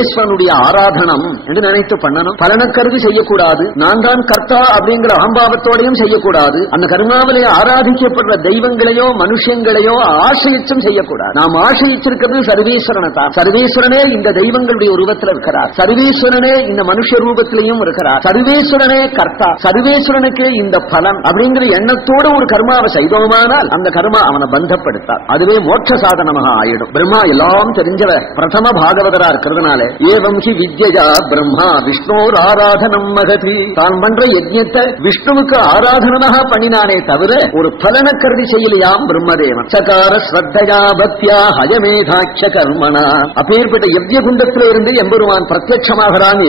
ஈஸ்வரனுடைய ஆராதனம் என்று நினைத்து பண்ணணும். பலனக்கருது செய்யக்கூடாது. நான் தான் கர்த்தா அப்படிங்கிற அகம்பாவத்தோடையும் செய்யக்கூடாது. அந்த கருணாவிலே ஆராதிக்கப்படுற தெய்வங்களையோ மனுஷங்களையோ ஆசையிச்சும் செய்யக்கூடாது. நாம் ஆசையிச்சிருக்கிறது சர்வீஸ்வரனை தான். சர்வீஸ்வரனே இந்த தெய்வங்களுடைய உருவத்தில் இருக்கிறார். சர்வீஸ்வரனே இந்த மனுஷ ரூபத்திலையும் இருக்கிறார். சர்வீஸ்வரனே கர்த்தா. சர்வேஸ்வரனுக்கு இந்த பலன் அப்படிங்கிற எண்ணத்தோடு ஒரு கர்மாவை செய்தோமானால் அந்த கர்மா அவனை பந்தப்படுத்தார். அதுவே மோட்ச சாதனமாக ஆயிடும். பிரம்மா எல்லாம் தெரிஞ்சவர் பிரதம பாகவதரா இருக்கிறதுனால ஏவம் ஹி வித்யா பிரம்மா விஷ்ணோர் ஆராதனம் மகதி. தான் பண்ற யஜ்யத்தை விஷ்ணுவுக்கு ஆராதனமாக பண்ணினானே தவிர ஒரு பலன கருதி செய்யலையாம் பிரம்மதேவன். சகார ஸ்ரத்தையா பக்தியா ஹயமேதாட்ச கர்மனா அப்பேற்பட்ட யஜ்ய குண்டத்தில இருந்து எம்பெருமான் பிரத்யட்சமாகிறான்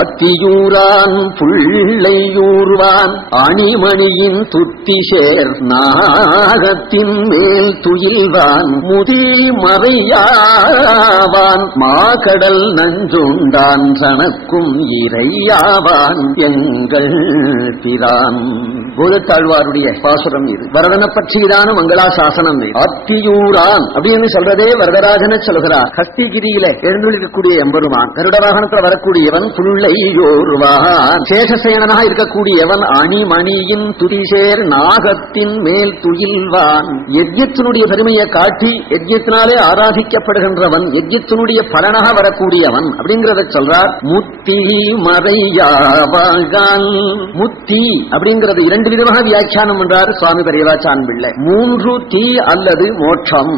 அத்தியூரான் புள்ளையூர்வான். அணிமணியின் துத்தி சேர் நாகத்தின் மேல் துயில்வான். முதி மறையாவான் மாகடல் நஞ்சுண்டான் சனக்கும் இறையாவான் எங்கள் பிரான். பூதத்தாழ்வாருடைய பாசுரம் இது. வரதனை பற்றியதான மங்களா சாசனம் அத்தியூரான் அப்படின்னு சொல்றதே வரதராஜன சொல்கிறார். ஹஸ்திகிரியில எழுந்துள்ளக்கூடிய எம்பெருமான் கருட வாகனத்துல வரக்கூடியவன் புள்ளையோர்வான் சேஷசேனனாக இருக்கக்கூடியவன் அணிமணியின் துதிசேர் நாகத்தின் மேல் துயில்வான். யஜ்யத்தினுடைய பெருமையை காட்டி யஜ்யத்தினாலே ஆராதிக்கப்படுகின்றவன் யஜ்யத்தினுடைய பலனாக வரக்கூடியவன் அப்படிங்கறத சொல்றார். முத்தி மறையாவான் முத்தி அப்படிங்கறது இரண்டு விதமாக வியாக்கியானம் என்றார் சுவாமி பெரியவாச்சான் பிள்ளை. மூன்று தீ அல்லது மோட்சம்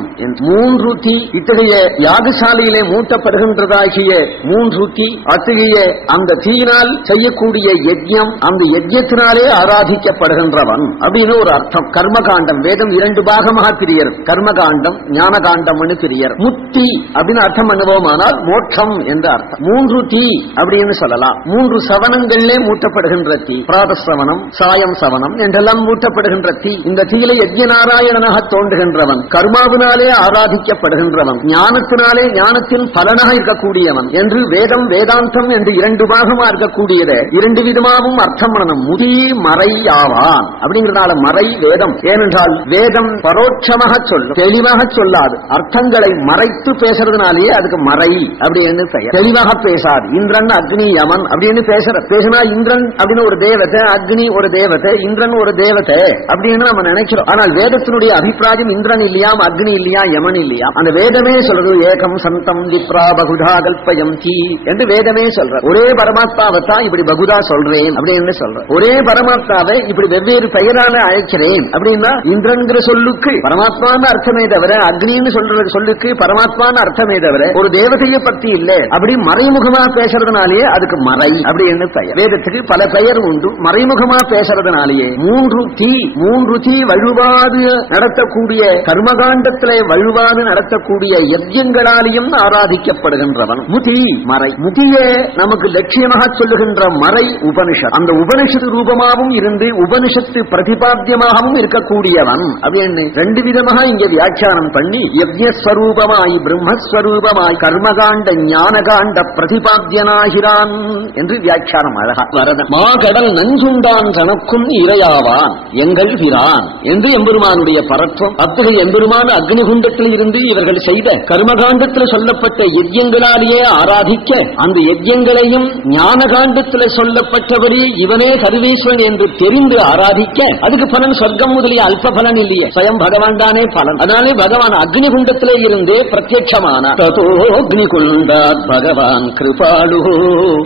மூன்று தீ இத்தகைய யாகசாலையிலே மூட்டப்படுகின்றதாகிய மூன்று தீ அத்தகைய அந்த தீயினால் செய்யக்கூடிய யஜ்யம் அந்த யஜ்யத்தினாலே ஆராதிக்கப்படுகின்றவன் அப்படின்னு ஒரு அர்த்தம். கர்மகாண்டம் வேதம் இரண்டு பாகமாக பிரியர். கர்மகாண்டம் ஞான காண்டம்னு பிரியர். முத்தி அப்படின்னு அர்த்தம் பண்ணுவோமானால் மோட்சம் என்று அர்த்தம். மூன்று தீ அப்படின்னு சொல்லலாம். மூன்று சவனங்களிலே மூட்டப்படுகின்ற தீ. பிராதசவனம் சாயம் சவனம் என்றெல்லாம் மூட்டப்படுகின்ற தீ. இந்த தீயிலே யஜ்ய நாராயணனாக தோன்றுகின்றவன் கர்மாவினாலே ஆராதிக்கப்படுகின்றவன் ஞானத்தினாலே ஞானத்தின் பலனாக இருக்கக்கூடியவன் என்று வேதம் வேதாந்தம் என்று இரண்டு பாகமா இருக்கக்கூடியது. இரண்டு விதமாகவும் அர்த்தம் பண்ணணும். முதி மறை ஆவான் அப்படிங்கிறதால மறை வேதம். ஏனென்றால் வேதம் பரோட்சமாக சொல்லும் தெளிவாக சொல்லாது. அர்த்தங்களை மறைத்து பேசுறதுனாலேயே அதுக்கு மறை அப்படின்னு பெயர். தெளிவாக பேசாது. இந்திரன் அக்னி யமன் அப்படின்னு பேசுற பேசினா இந்திரன் அப்படின்னு ஒரு தேவதை அக்னி ஒரு தேவதை இந்திரன் ஒரு தேவதை அப்படின்னு நம்ம நினைக்கிறோம். ஆனால் வேதத்தினுடைய அபிப்பிராயம் இந்திரன் இல்லையாம் அக்னி இல்லையா யமன் இல்லையா அந்த வேதமே சொல்றது ஏகம் சந்தம் திப்ரா பகுதா கல்பயம் தீ என்று வேதமே சொல்ற. ஒரே பரமாத்மாவை தான் இப்படி பகுதா சொல்றேன் அப்படின்னு சொல்ற. ஒரே பரமாத்மாவை இப்படி வெவ்வேறு பெயரால அழைக்கிறேன் அப்படின்னா இந்திரன்கிற சொல்லுக்கு பரமாத்மான்னு அர்த்தமே தவிர அக்னின்னு சொல்ற சொல்லுக்கு பரமாத்மான்னு அர்த்தமே தவிர ஒரு தேவதையை பத்தி இல்ல. அப்படி மறைமுகமா பேசுறதுனாலேயே அதுக்கு மறை அப்படின்னு பெயர்? வேதத்துக்கு பல பெயர் உண்டு. மறைமுகமா பேசுறதுனாலேயே மூன்று தீ மூன்று தீ வழுவாது நடத்தக்கூடிய கர்மகாண்டத்திலே வழுவாது நடத்தக்கூடிய யஜ்யங்களாலேயும் ஆராதிக்கப்படுகின்றவன். முதி மறை. முதியே நமக்கு லட்சியமாக சொல்லுகின்ற மறை உபனிஷத். அந்த உபனிஷத்து ரூபமாகவும் இருந்து உபனிஷத்து பிரதிபாத்தியமாகவும் இருக்கக்கூடியவன். அப்படின்னு ரெண்டு விதமாக இங்க வியாக்கியானம் பண்ணி யஜ்யஸ்வரூபமாய் பிரம்மஸ்வரூபமாய் கர்மகாண்ட ஞானகாண்ட பிரதிபாத்தியனாகிறான் என்று வியாக்கியானம் அழகா வரதன் மாகடல் நஞ்சுண்டான் தனக்கும் இரையாவான் எங்கள் பிரான் என்று எம்பெருமானுடைய பரத்துவம். அத்தகைய எம்பெருமான அக்னிகுண்டத்தில் இருந்து இவர்கள் செய்த கர்மகாண்டத்தில் சொல்லப்பட்ட யஜ்யங்களாலேயே ஆராதிக்க அந்த யஜ்யங்களையும் ஞானகாண்டத்தில் சொல்லப்பட்டபடி இவனே சர்வேஸ்வரன் என்று தெரிந்து ஆராதிக்க அதுக்கு பலன் சொர்க்கம் முதலிய அல்ப பலன் இல்லையே. ஸ்வயம் பகவான் தானே பலன். அதனாலே பகவான் அக்னிகுண்டத்திலே இருந்தே பிரத்யட்சமான ததோ அக்னிகுண்டா భగవాన్ కృపాళు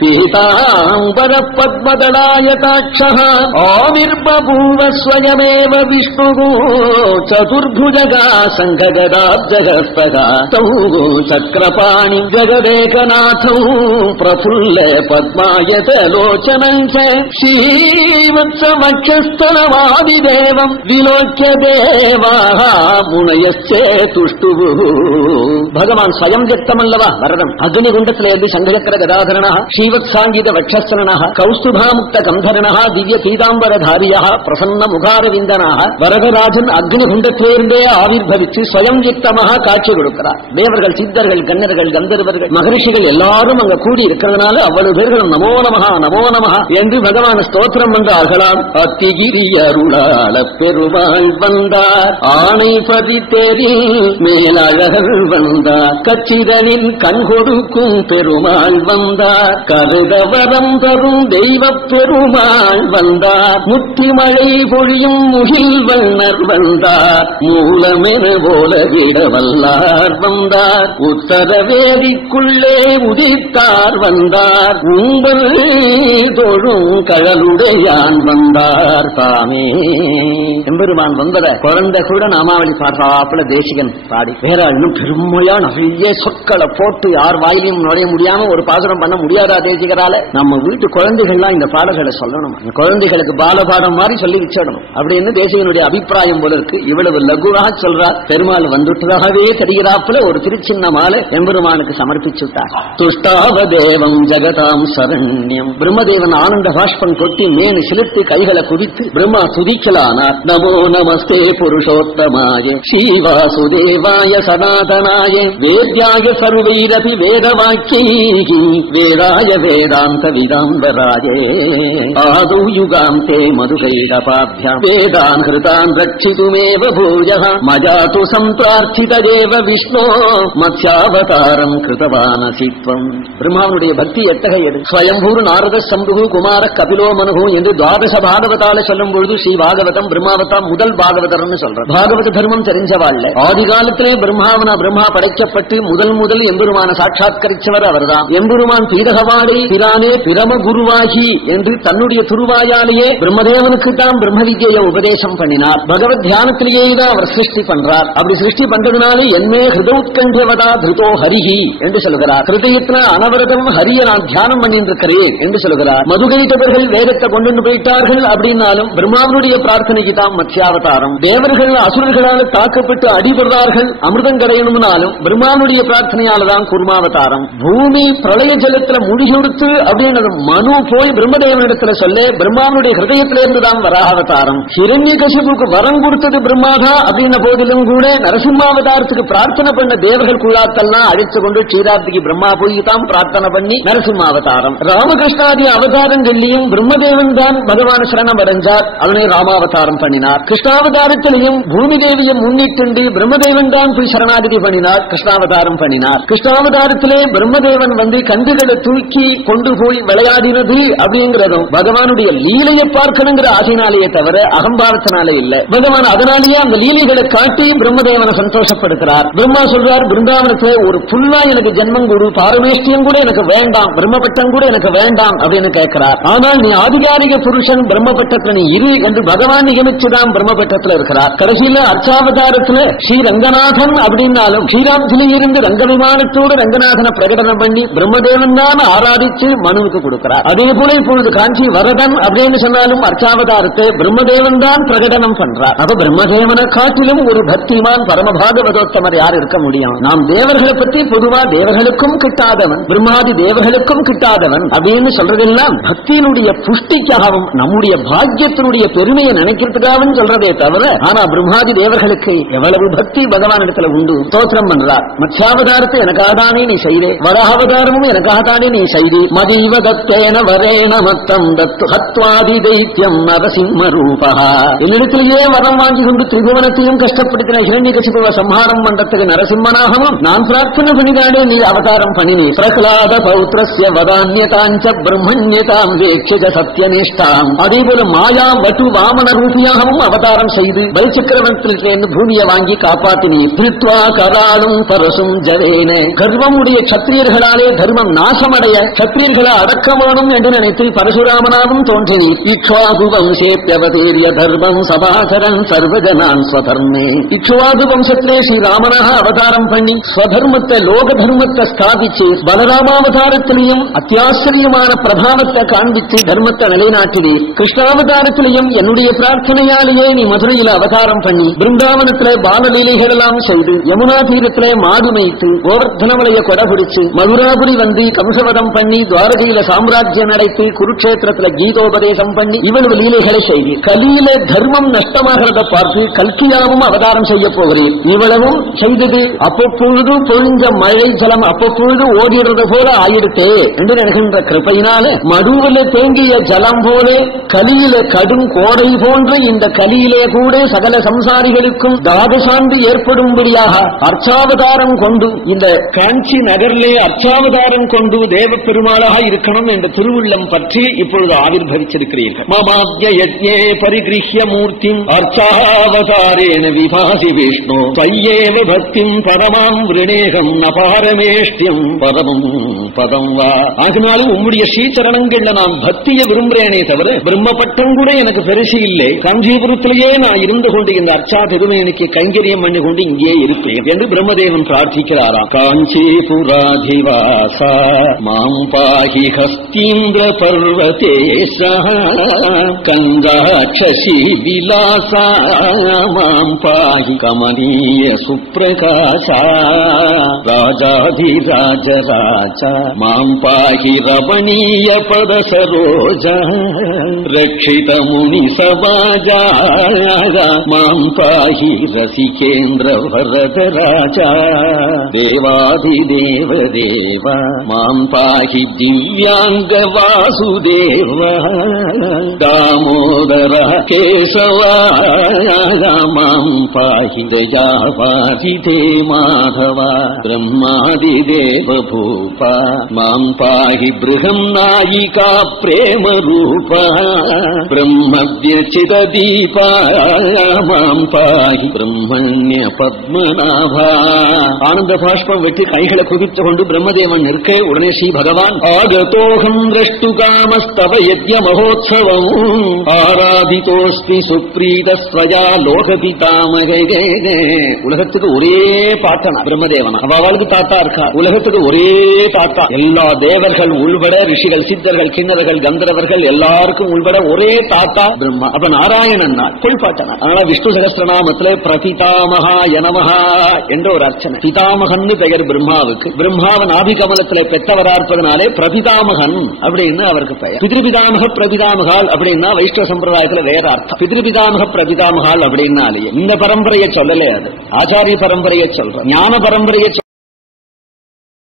పీతాంబర పద్మదళాయతాక్ష ఆవిర్బూవ స్వయమే విష్ణు చతుర్భుజగా సంగగదా జగత్తగా తౌ చక్రపాణి జగదేకనాథౌ ప్రఫుల్లే పద్మాయత లోచనం శ్రీవత్సమక్షస్థలమాదిదేవం విలోచ్య దేవా మునయశ్చేతుష్టు భగవాన్ స్వయం వ్యక్తమల్లవా వరదం வரதம் அக்னிகுண்டத்திலே இருந்து சங்கச்சக்கர கதாதரனா ஸ்ரீவத் சாங்கீத கௌஸ்துபாமுக்த கந்தரணா திவ்ய பீதாம்பரதாரி பிரசன்ன முகாரவிந்தனாக வரதராஜன் அக்னி குண்டத்திலிருந்தே ஆவிர்வவித்து ஸ்வயம் யுக்தமாக காட்சி கொடுக்கிறார். தேவர்கள் சித்தர்கள் கண்ணர்கள் கந்தர்வர்கள் மகரிஷிகள் எல்லாரும் அங்க கூடி இருக்கிறதுனால அவ்வளவு பேர்களும் நமோ நமகா நமோ நமகா என்று பகவான் ஸ்தோத்திரம் வந்தார்களாம் அத்திகிரி அருளாள பெருமாள் வந்தார். ஆணை பதித்தேரில் மேலழகர் வந்தார். கச்சிதனின் கண் கொடுக்கும் பெருமாள் வந்தார். கருதவரம் தரும் தெய்வ பெருமாள் வந்தார். முத்தி மழை பொழியும் முகில் வண்ணர் வந்தார். மூலமென போலகிட வல்லார் வந்தார். உத்தரவேதிக்குள்ளே உதித்தார் வந்தார். உங்கள் தொழும் கழலுடையான் வந்தார். தாமே. எம்பெருமான் வந்தத குழந்தை கூட நாமாவளி பாடுறாப்புல தேசிகன் பாடி. வேற இன்னும் பெருமையா நிறைய சொற்களை போட்டு யார் வாய் வாயிலையும் நுழைய முடியாம ஒரு பாசுரம் பண்ண முடியாதா தேசிகரால? நம்ம வீட்டு குழந்தைகள்லாம் இந்த பாடல்களை சொல்லணும். அந்த குழந்தைகளுக்கு பாலபாடம் மாதிரி சொல்லி வச்சிடணும். அப்படின்னு தேசிகனுடைய அபிப்பிராயம் போல இருக்கு. இவ்வளவு லகுவாக சொல்றார். பெருமாள் வந்துட்டதாகவே தெரிகிறாப்புல ஒரு திருச்சின்ன மாலை எம்பெருமானுக்கு சமர்ப்பிச்சுட்டார். துஷ்டாவ தேவம் ஜெகதாம் சரண்யம். பிரம்மதேவன் ஆனந்த பாஷ்பம் கொட்டி மேனு சிலிர்த்து கைகளை குவித்து பிரம்மா துதிக்கலானார். நமோ நமஸ்தே புருஷோத்தமாய. ஸ்ரீவாசுதேவாய சனாதனாய. வேத்யாய சர்வைரபி वेदवाक्यैः वेदाय वेदान्तविदाम्बराये आदौ युगान्ते मधुरैरपाभ्याम् वेदान् हृतान् रक्षितुमेव भूयः मया तु सम्प्रार्थित एव विष्णो மத்யாவதாரம் கிருதவானசி துவம் பிரம்மாவனுடைய பக்தி எத்தகையது ஸ்வயம்பூர் நாரத சம்புகு குமார கபிலோ மனுகு என்று துவாதச பாகவதால சொல்லும் பொழுது ஸ்ரீ பாகவதம் பிரம்மாவதாம் முதல் பாகவதர்னு சொல்றோம் பாகவத தர்மம் தெரிஞ்சவாள்ல ஆதி காலத்திலே பிரம்மாவன பிரம்மா படைக்கப்பட்டு முதல் முதல் எம்பெருமான சாட்சாத் சாட்சாத்கரிச்சவர் அவர்தான். எம்பெருமான் பீரகவாடை பிரானே பிரம குருவாகி என்று தன்னுடைய துருவாயாலேயே பிரம்மதேவனுக்கு தான் பிரம்ம வித்யை உபதேசம் பண்ணினார். பகவத் தியானத்திலேயே தான் அவர் சிருஷ்டி பண்றார். அப்படி சிருஷ்டி பண்றதுனால என்னே ஹிருதோத்கண்டவதா திருதோ ஹரிஹி என்று சொல்கிறார். ஹிருதயத்துல அனவரதம் ஹரிய நான் தியானம் பண்ணிட்டு இருக்கிறேன் என்று சொல்கிறார். மதுகைதவர்கள் வேதத்தை கொண்டு போயிட்டார்கள் அப்படின்னாலும் பிரம்மாவனுடைய பிரார்த்தனைக்கு தான் மத்தியாவதாரம் தேவர்கள் அசுரர்களால் தாக்கப்பட்டு அடிபடுறார்கள் அமிர்தம் கரையணும்னாலும் பிரம்மாவனுடைய பிரார்த்தனையால தான் குருமாவதாரம். பூமி பிரளய ஜலத்துல முடிகொடுத்து அப்படின்னு மனு போய் பிரம்மதேவனிடத்துல சொல்ல பிரம்மாவனுடைய ஹிருதயத்திலிருந்து தான் வராவதாரம் ஹிரண்ய கசிபுக்கு வரம் கொடுத்தது பிரம்மாதா அப்படின்ன போதிலும் கூட நரசிம்மாவதாரத்துக்கு பிரார்த்தனை பண்ண தேவர்கள் குழாக்கள்லாம் அழைச்சு கொண்டு க்ஷீராப்திக்கு பிரம்மா போய் தான் பிரார்த்தனை பண்ணி நரசிம்மாவதாரம். ராமகிருஷ்ணாதி அவதாரம் சொல்லியும் பிரம்மதேவன் தான் பகவான் சரணம் அடைஞ்சார் அவனை ராமாவதாரம் பண்ணினார். கிருஷ்ணாவதாரத்திலையும் பூமி தேவியை முன்னிட்டு பிரம்மதேவன் தான் போய் சரணாதிபதி பண்ணினார் கிருஷ்ணாவதாரம் பண்ணினார். கிருஷ்ணாவதாரத்திலே உடனே பிரம்மதேவன் வந்து கண்டுகளை தூக்கி கொண்டு போய் விளையாடினது அப்படிங்கிறதும் பகவானுடைய லீலையை பார்க்கணுங்கிற ஆசைனாலேயே தவிர அகம்பாரத்தினாலே இல்ல. பகவான் அதனாலேயே அந்த லீலைகளை காட்டி பிரம்மதேவனை சந்தோஷப்படுத்துறார். பிரம்மா சொல்றார் பிருந்தாவனத்துல ஒரு புல்லா எனக்கு ஜென்மம் குரு பாரமேஷ்டியம் கூட எனக்கு வேண்டாம் பிரம்மபட்டம் கூட எனக்கு வேண்டாம் அப்படின்னு கேட்கிறார். ஆனால் நீ ஆதிகாரிக புருஷன் பிரம்மபட்டத்துல நீ இரு என்று பகவான் நியமிச்சுதான் பிரம்மபட்டத்துல இருக்கிறார். கடைசியில அர்ச்சாவதாரத்துல ஸ்ரீ ரங்கநாதன் அப்படின்னாலும் ஸ்ரீராமத்திலே இருந்து ரங்க விமானத்தோடு ரங்கநாத ரங்கநாதனை பிரகடனம் பண்ணி பிரம்மதேவன் தான் ஆராதிச்சு மனுவுக்கு கொடுக்கிறார். அதே போல இப்பொழுது காஞ்சி வரதன் அப்படின்னு சொன்னாலும் அர்ச்சாவதாரத்தை பிரம்மதேவன் தான் பிரகடனம் பண்றார். அப்ப பிரம்மதேவனை காட்டிலும் ஒரு பக்திமான் பரமபாகவதோத்தமர் யார் இருக்க முடியும்? நாம் தேவர்களை பத்தி பொதுவா தேவர்களுக்கும் கிட்டாதவன் பிரம்மாதி தேவர்களுக்கும் கிட்டாதவன் அப்படின்னு சொல்றதெல்லாம் பக்தியினுடைய புஷ்டிக்காகவும் நம்முடைய பாக்கியத்தினுடைய பெருமையை நினைக்கிறதுக்காகவும் சொல்றதே தவிர ஆனா பிரம்மாதி தேவர்களுக்கு எவ்வளவு பக்தி பகவான் இடத்துல உண்டு ஸ்தோத்திரம் பண்றார். மத்யாவதாரத்தை எனக்காதானே நீ செய்தே வராவதாரமும் எனக்காகத்தானே நீ செய்தி மதீவ தத்தேன வரேண மத்தம் தத்து ஹத்வாதி தைத்தியம் நரசிம்ம ரூபா என்னிடத்திலேயே வரம் வாங்கி கொண்டு திரிபுவனத்தையும் கஷ்டப்படுத்தின ஹிரண்ய கசிபுவ சம்ஹாரம் மண்டத்துக்கு நரசிம்மனாகவும் நான் பிரார்த்தனை பண்ணிதானே நீ அவதாரம் பண்ணினே பிரகலாத பௌத்திரஸ்ய வதான்யதாஞ்ச பிரம்மண்யதாம் வேட்சஜ சத்தியநிஷ்டாம் அதேபோல மாயா வட்டு வாமன ரூபியாகவும் அவதாரம் செய்து பல் சக்கரவர்த்தியிலிருந்து பூமியை வாங்கி காப்பாத்தினி திருத்வா கராலும் பரசும் ஜவேன கர்வமுடைய இருக்கக்கூடிய சத்திரியர்களாலே தர்மம் நாசமடைய சத்திரியர்களை அடக்க வேணும் என்று நினைத்து பரசுராமனாவும் தோன்றினீர் இக்ஷ்வாகு வம்சேப்பியவதீரிய தர்மம் சபாசரன் சர்வஜனான் ஸ்வதர்மே. இக்ஷுவாகு வம்சத்திலே ஸ்ரீ ராமனாக அவதாரம் பண்ணி ஸ்வதர்மத்தை லோக தர்மத்தை ஸ்தாபிச்சு பலராமாவதாரத்திலையும் அத்தியாச்சரியமான பிரபாவத்தை காண்பித்து தர்மத்தை நிலைநாட்டினீர் கிருஷ்ணாவதாரத்திலையும் என்னுடைய பிரார்த்தனையாலேயே நீ மதுரையில் அவதாரம் பண்ணி பிருந்தாவனத்திலே பாலலீலைகள் எல்லாம் செய்து யமுனா தீரத்திலே மாடு மேய்த்து கோவர்தனமலைய கொட கொடபிடிச்சு மதுராபுரி வந்து கம்சவதம் பண்ணி துவாரகையில சாம்ராஜ்யம் நடத்தி குருக்ஷேத்திரத்துல கீதோபதேசம் பண்ணி இவன் இவ்வளவு லீலைகளை செய்தி கலியில தர்மம் நஷ்டமாகிறத பார்த்து கல்கியாவும் அவதாரம் செய்ய போகிறேன். இவ்வளவும் செய்தது அப்பப்பொழுது பொழிஞ்ச மழை ஜலம் அப்பப்பொழுது ஓடிடுறது போல ஆயிடுத்தே என்று நினைக்கின்ற கிருப்பையினால மடுவில் தேங்கிய ஜலம் போல கலியில கடும் கோடை போன்று இந்த கலியிலே கூட சகல சம்சாரிகளுக்கும் தாபசாந்து ஏற்படும்படியாக அர்ச்சாவதாரம் கொண்டு இந்த காஞ்சி நகரிலே அர்ச்சாவதாரம் கொண்டு தேவ பெருமாளாக இருக்கணும் என்ற திருவுள்ளம் பற்றி இப்பொழுது ஆவிர்வவிச்சிருக்கிறீர்கள் மமாத்ய யஜ்ஞே பரிகிரிய மூர்த்தி அர்ச்சாவதாரேன விபாசி விஷ்ணு. பையேவ பக்திம் பரமாம் விரணேகம் நபாரமேஷ்டியம் பதமும் பதம் வா. ஆகினாலும் உம்முடைய ஸ்ரீச்சரணங்கள்ல நான் பக்திய விரும்புறேனே தவிர பிரம்மபட்டம் கூட எனக்கு பெருசு இல்லை. காஞ்சிபுரத்திலேயே நான் இருந்து கொண்டு இந்த அர்ச்சா திருமேனிக்கு கைங்கரியம் பண்ணி கொண்டு இங்கே இருப்பேன் என்று பிரம்மதேவன் பிரார்த்திக்கிறாராம். காஞ்சிபுர धिवासा माम् पाहि हस्तीन्द्र पर्वते सः कन्दः शशिविलासा मां पाहि कमनीय सुप्रकाशा। राजाधिराज राज मां पाहि रमणीय पद सरोज रक्षित मुनि समाजा मां पाहि रसिकेन्द्र भरत राजा देवाधिदेव देव मां पाहि दिव्याङ्ग वासुदेव दामो கேசவா மாம் பாகி மாதவா பிரம்மாதி தேவ பூபா மாம் பாஹி பிருகம் நாயிகா பிரேம ரூப பிரம்மவியச்சித தீப மாம் பாஹி பிரம்மண்ய பத்மநாபா. ஆனந்த பாஷ்பம் வெட்டி கைகளை குவித்து கொண்டு பிரம்மதேவன் நிற்க உடனே ஸ்ரீ பகவான் ஆகதோகம் திரஷ்டு காமஸ்தவ யஜ்ய மகோத்சவம் ஆராதிதோஸ்மி சுப்ரீத ஸ்வயா லோகபிதாமகே உலகத்துக்கு ஒரே பாட்டனா பிரம்மதேவன். அவளுக்கு தாத்தா இருக்கா? உலகத்துக்கு ஒரே தாத்தா. எல்லா தேவர்கள் உள்பட ரிஷிகள் சித்தர்கள் கிண்ணர்கள் கந்தரவர்கள் எல்லாருக்கும் உள்பட ஒரே தாத்தா பிரம்மா. அப்ப நாராயணன் நாள் கொள்பாட்டனா அதனால விஷ்ணு சகஸ்திரநாமத்துல பிரபிதாமகா யனமஹா என்ற ஒரு அர்ச்சனை. பிதாமகன் பெயர் பிரம்மாவுக்கு. பிரம்மாவன் ஆபிகமலத்துல பெற்றவரா இருப்பதனாலே பிரபிதாமகன் அப்படின்னு அவருக்கு பெயர். பிதிருபிதாமக பிரபிதாமகால் அப்படின்னா வைஷ்ணவ சம்பிரதாயத்துல வேற அர்த்தம் பிதிருபிதாமக பிரபிதாமகால் அப்படின்னாலேயே இந்த பரம்பரையை சொல்லலே அது ஆச்சாரிய பரம்பரையை சொல்ற ஞான பரம்பரையை